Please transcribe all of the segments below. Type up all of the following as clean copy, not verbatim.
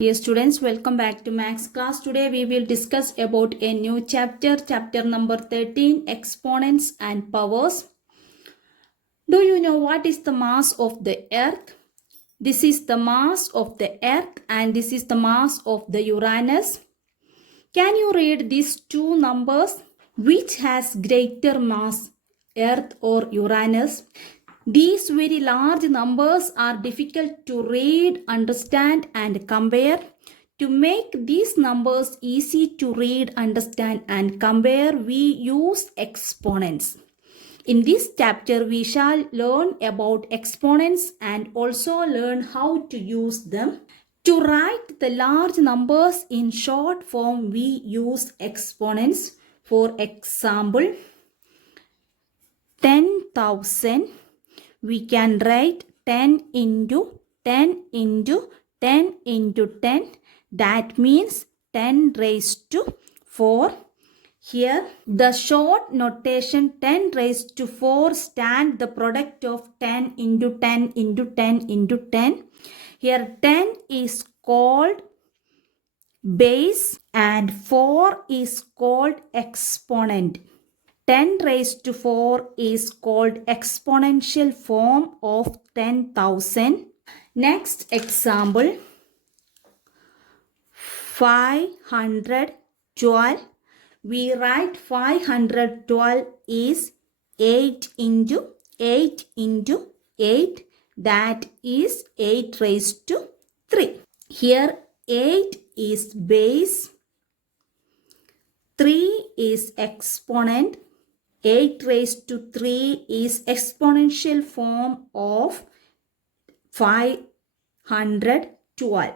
Dear students, welcome back to Maths class. Today we will discuss about a new chapter number 13, exponents and powers. Do you know what is the mass of the earth? This is the mass of the earth and this is the mass of the Uranus. Can you read these two numbers? Which has greater mass, earth or Uranus? These very large numbers are difficult to read, understand and compare. To make these numbers easy to read, understand and compare, we use exponents. In this chapter, we shall learn about exponents and also learn how to use them. To write the large numbers in short form, we use exponents. For example, 10,000. We can write 10 into 10 into 10 into 10. That means 10 raised to 4. Here the short notation 10 raised to 4 stand the product of 10 into 10 into 10 into 10. Here 10 is called base and 4 is called exponent. 10 raised to 4 is called exponential form of 10,000. Next example, 512. We write 512 is 8 into 8 into 8. That is 8 raised to 3. Here 8 is base, 3 is exponent. 8 raised to 3 is exponential form of 512.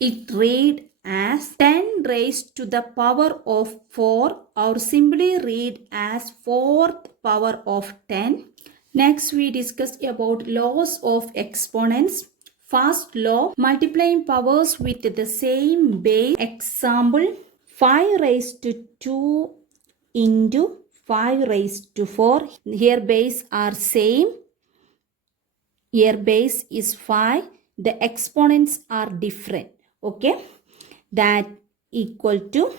It read as 10 raised to the power of 4 or simply read as 4th power of 10. Next we discuss about laws of exponents. First law, multiplying powers with the same base. Example, 5 raised to 2 into 5 raised to 4. Here base are same. Here base is 5. The exponents are different. Okay. That equal to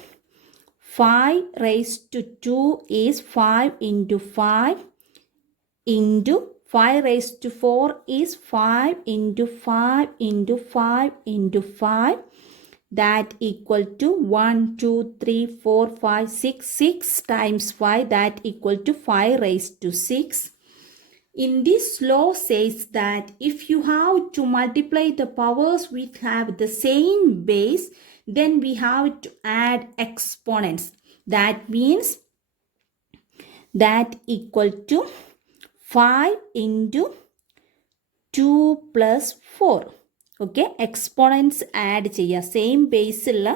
5 raised to 2 is 5 into 5 into 5 raised to 4 is 5 into 5 into 5 into 5. That equal to 1, 2, 3, 4, 5, 6. 6 times 5 that equal to 5 raised to 6. In this law says that if you have to multiply the powers which have the same base, then we have to add exponents. That means that equal to 5 into 2 plus 4. Okay, exponents add ചെയ്യുക. Same ബേസുള്ള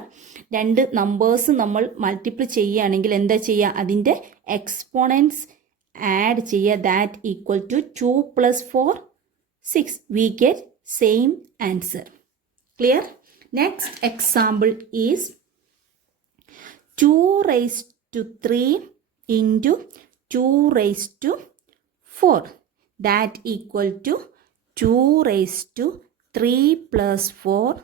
രണ്ട് numbers നമ്മൾ multiply ചെയ്യുകയാണെങ്കിൽ എന്താ ചെയ്യുക, അതിൻ്റെ exponents add ചെയ്യുക. That equal to 2 plus 4, 6. We get same answer. Clear? Next example is 2 raised to 3 into 2 raised to 4. That equal to 2 raised to 3 plus 4,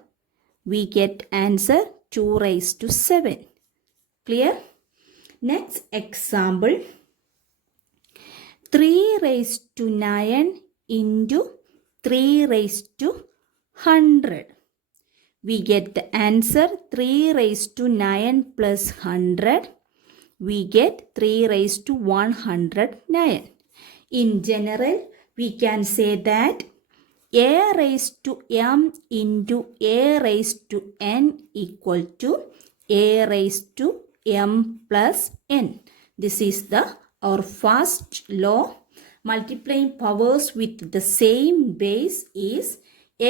we get answer 2 raised to 7. Clear? Next example, 3 raised to 9 into 3 raised to 100. We get the answer 3 raised to 9 plus 100. We get 3 raised to 109. In general, we can say that a raised to m into a raised to n equal to a raised to m plus n. This is our first law. Multiplying powers with the same base is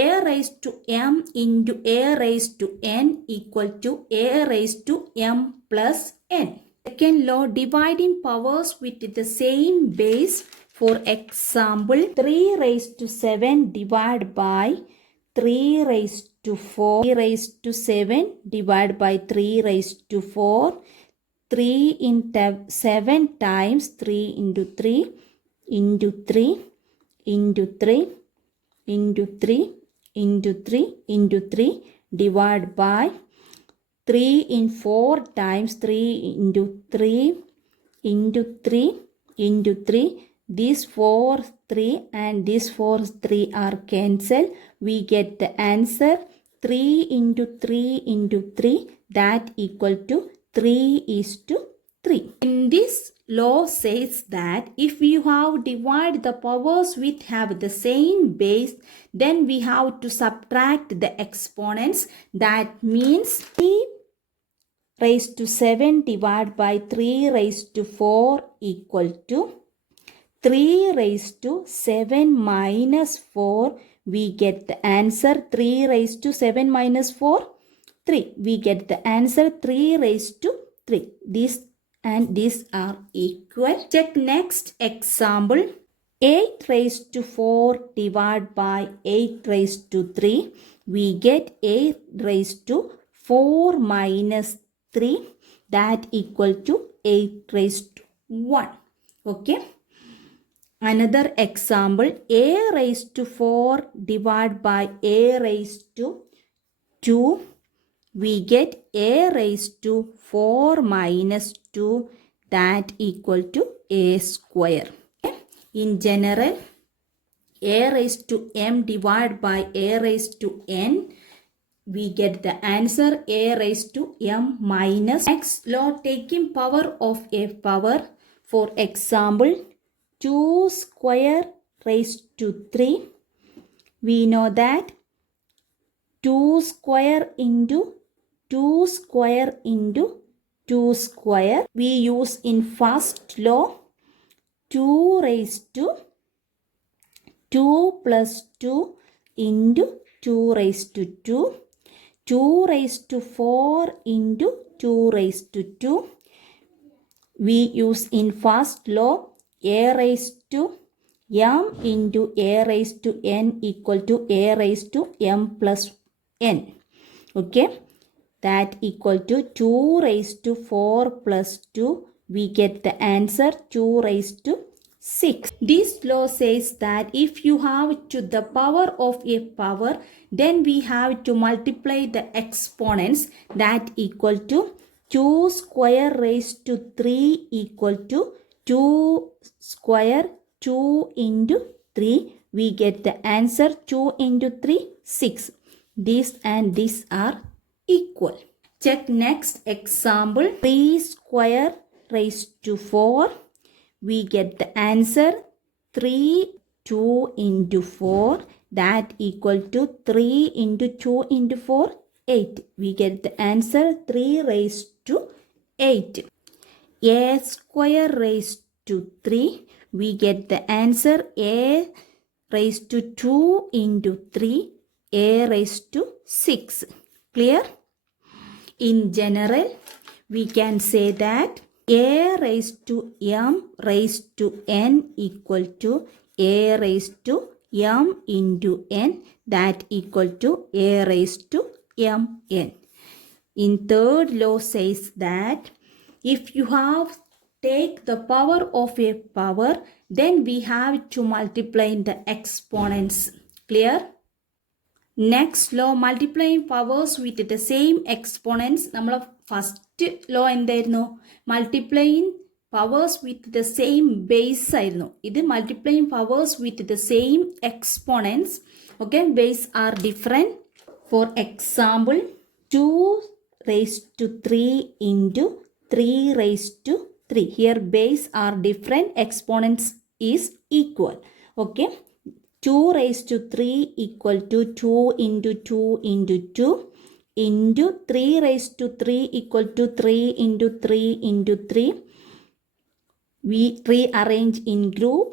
a raised to m into a raised to n equal to a raised to m plus n. Second law, dividing powers with the same base. For example, 3 raised to 7 divided by 3 raised to 4. 3 raised to 7 divided by 3 raised to 4. 3 into 7 times 3 into 3 into 3 into 3 into 3 into 3 into 3 divided by 3 in 4 times 3 into 3 into 3 into 3. These 4 3 and these 4 3 are cancelled. We get the answer 3 into 3 into 3, that equal to 3 is to 3. In this law says that if you have divided the powers which have the same base, then we have to subtract the exponents. That means 3 raised to 7 divided by 3 raised to 4 equal to 3 raised to 7 minus 4. We get the answer 3 raised to 7 minus 4, 3. We get the answer 3 raised to 3. This and these are equal. Check next example. 8 raised to 4 divided by 8 raised to 3. We get 8 raised to 4 minus 3, that equal to 8 raised to 1. Okay. Another example, a raised to 4 divided by a raised to 2. We get a raised to 4 minus 2, that equal to a square. In general, a raised to m divided by a raised to n, we get the answer a raised to m minus. Next law, taking power of a power. For example, 2 square raised to 3. We know that 2 square into 2 square into 2 square. We use in first law 2 raised to 2 plus 2 into 2 raised to 2. 2 raised to 4 into 2 raised to 2. We use in first law a raised to m into a raised to n equal to a raised to m plus n. Okay. That equal to 2 raised to 4 plus 2. We get the answer 2 raised to 6. This law says that if you have to the power of a power, then we have to multiply the exponents, that equal to 2 square raised to 3 equal to 2 square 2 into 3. We get the answer 2 into 3, 6. This and this are equal. Check next example. 3 square raised to 4. We get the answer 3 2 into 4, that equal to 3 into 2 into 4, 8. We get the answer 3 raised to 8. A square raised to 3. We get the answer a raised to 2 into 3, a raised to 6. Clear? In general, we can say that a raised to m raised to n equal to a raised to m into n, that equal to a raised to mn. In third law says that if you have take the power of a power, then we have to multiply the exponents. Clear? Next law, multiplying powers with the same exponents. നമ്മൾ first law എന്തായിരുന്നു? Multiplying powers with the same base ആയിരുന്നു. ഇത് multiplying powers with the same exponents. Okay, base are different. For example 2 raised to 3 into 3 raised to 3. Here base are different, exponents is equal. Okay. 2 raised to 3 equal to 2 into 2 into 2 into 3 raised to 3 equal to 3 into 3 into 3. We rearrange in group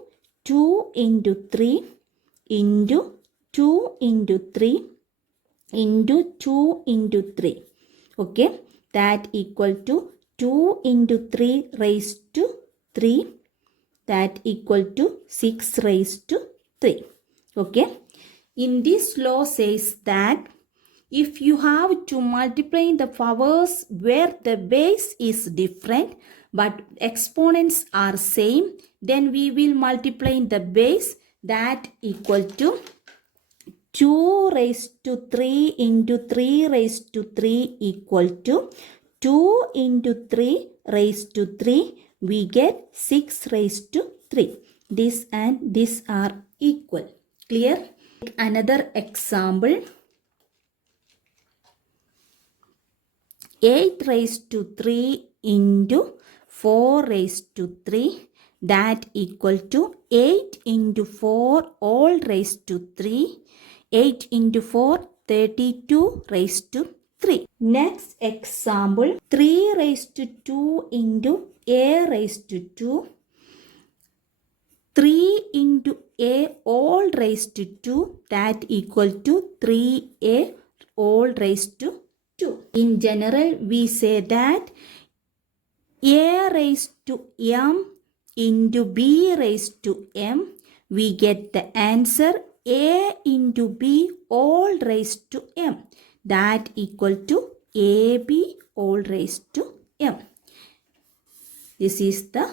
2 into 3 into 2 into 3 into 2 into 3. Okay, that equal to 2 into 3 raised to 3, that equal to 6 raised to 3. Okay, in this law says that if you have to multiply the powers where the base is different but exponents are same, then we will multiply the base, that equal to 2 raised to 3 into 3 raised to 3 equal to 2 into 3 raised to 3. We get 6 raised to 3. This and this are equal. Clear? Another example. 8 raised to 3 into 4 raised to 3, that equal to 8 into 4 all raised to 3. 8 into 4, 32 raised to 3. Next example, 3 raised to 2 into a raised to 2. 3 into a all raised to 2, that equal to 3a all raised to 2. In general, we say that a raised to m into b raised to m, we get the answer a into b all raised to m, that equal to ab all raised to m. This is the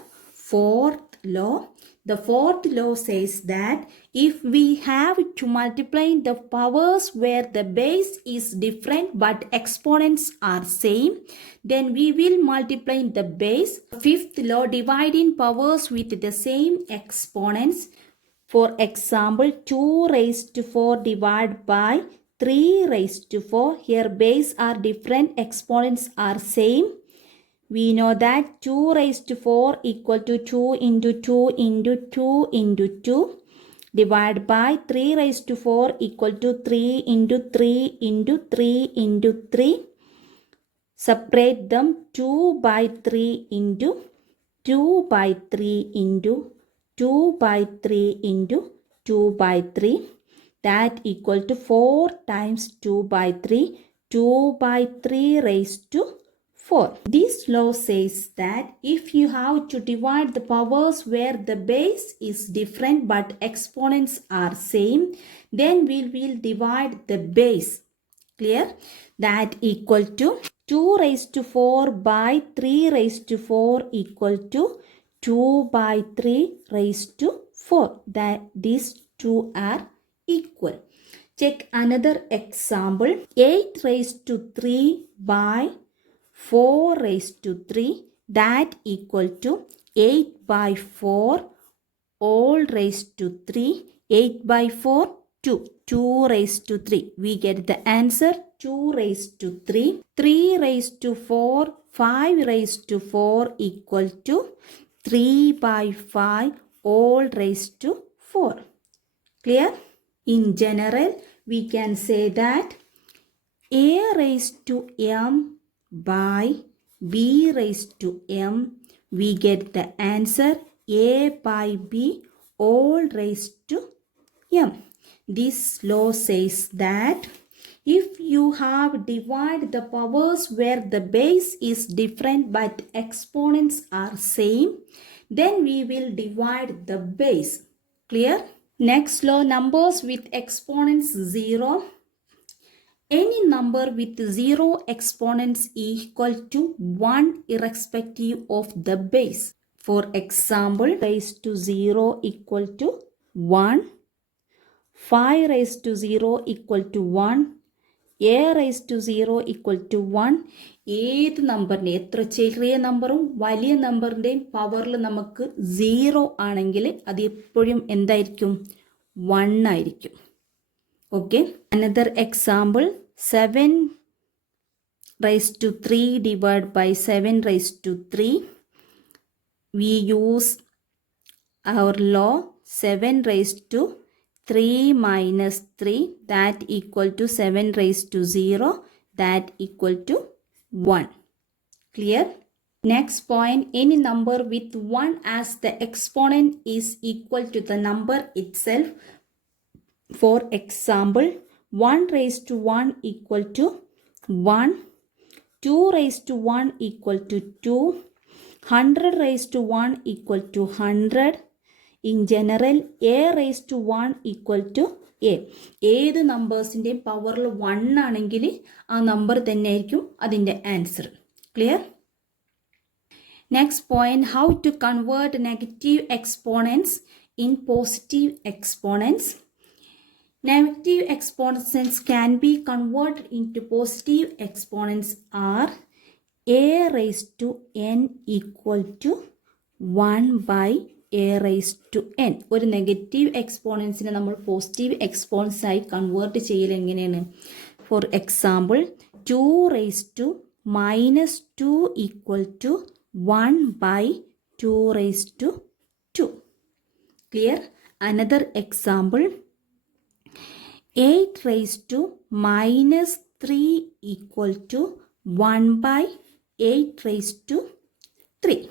fourth law. The fourth law says that if we have to multiply the powers where the base is different but exponents are same, then we will multiply the base. Fifth law, dividing powers with the same exponents. For example, 2 raised to 4 divided by 3 raised to 4. Here base are different, exponents are same. We know that 2 raised to 4 equal to 2 into 2 into 2 into 2 divided by 3 raised to 4 equal to 3 into 3 into 3 into 3. Separate them 2 by 3 into 2 by 3 into 2 by 3 into 2 by 3. That equal to 4 times 2 by 3. 2 by 3 raised to 4. This law says that if you have to divide the powers where the base is different but exponents are same, then we will divide the base. Clear? That equal to 2 raised to 4 by 3 raised to 4 equal to 2 by 3 raised to 4. That these two are equal. Check another example. 8 raised to 3 by 4 raised to 3, that equal to 8 by 4 all raised to 3. 8 by 4, 2. 2 raised to 3. We get the answer 2 raised to 3. 3 raised to 4, 5 raised to 4 equal to 3 by 5 all raised to 4. Clear? In general, we can say that a raised to m by b raised to m, we get the answer a by b all raised to m. This law says that if you have divided the powers where the base is different but exponents are same, then we will divide the base. Clear? Next law, numbers with exponents 0. Any number with 0 exponents equal to 1 irrespective of the base. For example, raised to 0 equal to 1, 5 raised to 0 equal to 1, a raised to 0 equal to 1. ഏത് നമ്പറിൻ്റെ എത്ര ചെറിയ നമ്പറും വലിയ നമ്പറിൻ്റെയും പവറിൽ നമുക്ക് 0 ആണെങ്കിൽ അത് എപ്പോഴും എന്തായിരിക്കും? 1 ആയിരിക്കും. Okay. Another example, 7 raised to 3 divided by 7 raised to 3. We use our law 7 raised to 3 minus 3, that equal to 7 raised to 0, that equal to 1. Clear? Next point, any number with 1 as the exponent is equal to the number itself. For example, 1 raised to 1 equal to 1, 2 raised to 1 equal to 2, 100 raised to 1 equal to 100. In general, a raised to 1 equal to a. ഏത് നമ്പേഴ്സിൻ്റെയും പവറിൽ 1 ആണെങ്കിൽ ആ number തന്നെ ആയിരിക്കും അതിൻ്റെ answer. Clear? Next point, how to convert negative exponents in positive exponents. Negative exponents can be converted into positive exponents are a raised to n equal to 1 by a raised to n. ഒരു negative എക്സ്പോണൻസിനെ നമ്മൾ positive exponents ആയി convert ചെയ്യൽ എങ്ങനെയാണ്? For example 2 raised to minus 2 equal to 1 by 2 raised to 2. Clear? Another example, 8 raised to minus 3 equal to 1 by 8 raised to 3.